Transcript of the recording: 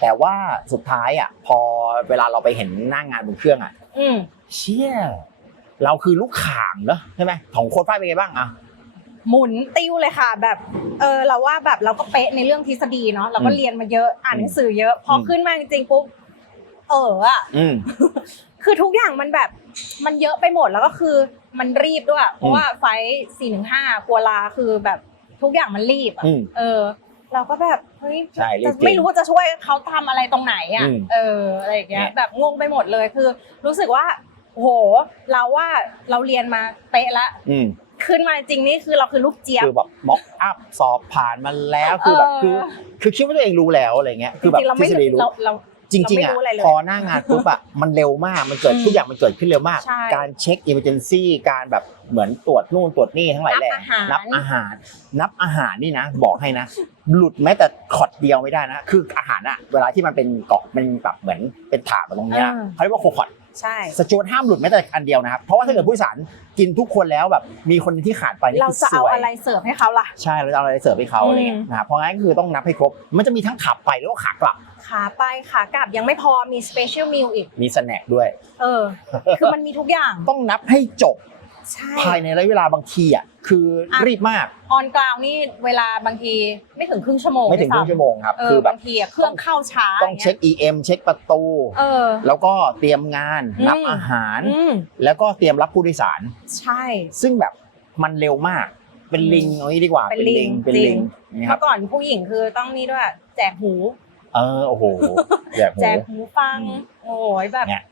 แต่ว่าสุดท้ายอะพอเวลาเราไปเห็นหน้างานบนเครื่องอะอืมเชี่ยเราคือลูกข่างเนอะใช่ไหมของโค้ดฝ้ายเป็นไงบ้างอะ หมุนติ้วเลยค่ะ แบบเออเราว่าแบบเราก็เป๊ะในเรื่องทฤษฎีเนาะเราก็อืมเรียนมาเยอะอ่านหนังสือเยอะ พออม ขึ้นมาจริงๆปุ๊บเอออะอืม คือทุกอย่างมันแบบมันเยอะไปหมดแล้วก็คือมันรีบด้วย เพราะว่าไฟสี่หนึ่งห้ากัวลาคือแบบทุกอย่างมันรีบอะอืม เออ เราก็แบบเฮ้ยใช่รีบจะจริงไม่รู้ว่าจะช่วยเขาทำอะไรตรงไหนอะอืมเอออะไรอย่างเงี้เนี่ย ยแบบงงไปหมดเลยคือ รู้สึกว่าโหเราว่าเราเรียนมาเป๊ะละอืมขึ้นมาจริงนี่คือเราคือลูกเจี๊ยบ คือแบบม็อกอัพสอบผ่านมาแล้วคือแบบเออ คือ คือคิดว่าตัวเองรู้แล้วอะไรเงี้ยคือแบบจริงๆเราทฤไม่ษฎีรู้ เราเรา จริงๆเราไม่อะรู้อะไรเลยพอหน้างานปุ๊บอะมันเร็วมากมันเกิดอืมทุกอย่างมันเกิดขึ้นเร็วมากใช่การเช็คอิมเมอร์เจนซี่การแบบเหมือนตรวจนู่นตรวจนี่ทั้งหลายแหล่นับอาหาร นับอาหารนับอาหารนี่นะ บอกให้นะ หลุดแม้แต่ขอดเดียวไม่ได้นะ คืออาหารอะเวลาที่มันเป็นเกาะมันแบบเหมือนเป็นถาดมาตรงเนี้ยอ่าเขาเรียกว่าโคคอด ใช่ สจวตห้ามหลุดแม้แต่อันเดียวนะครับ เพราะว่าถ้าเกิดผู้โดยสารกินทุกคนแล้วแบบมีคนที่ขาดไปนี่เราคือจะสเอาวยอะไรเสิร์ฟให้เขาล่ะ ใช่เราจะเอาอะไรเสิร์ฟให้เขาอืมอะไรเงี้ยนะครับเพราะงั้นก็คือต้องนับให้ครบ มันจะมีทั้งขับไปแล้วก็ขากลับขาไปขากลับยังไม่พอมีสเปเชียลมิลอีก มีสแน็คด้วย เออ คือมันมีทุกอย่าง ต้องนับให้จบ ใช่ ภายในระยะเวลาบางทีอะคืออะรีบมากออนกราวนี่เวลาบางทีไม่ถึงครึ่งชั่วโมงไม่ถึงครึ่งด้วยซ้ำชั่วโมงครับเอคืออแบบบางทีอะเครื่องเข้าช้าต้องเช็ค EM เช็คประตู เออ แล้วก็เตรียมงานอืมนับอาหาร อืมแล้วก็เตรียมรับผู้โดยสาร ใช่ ซึ่งแบบมันเร็วมาก เป็นลิงเอางี้ดีกว่าเป็นลิงเป็นจริลิงงนะครัเมื่บ อก่อนผู้หญิงคือต้องนี่ด้วยแจกหู เออโอ้โหแบบแจกหูฟังโอ้ยแบบ เนี่ย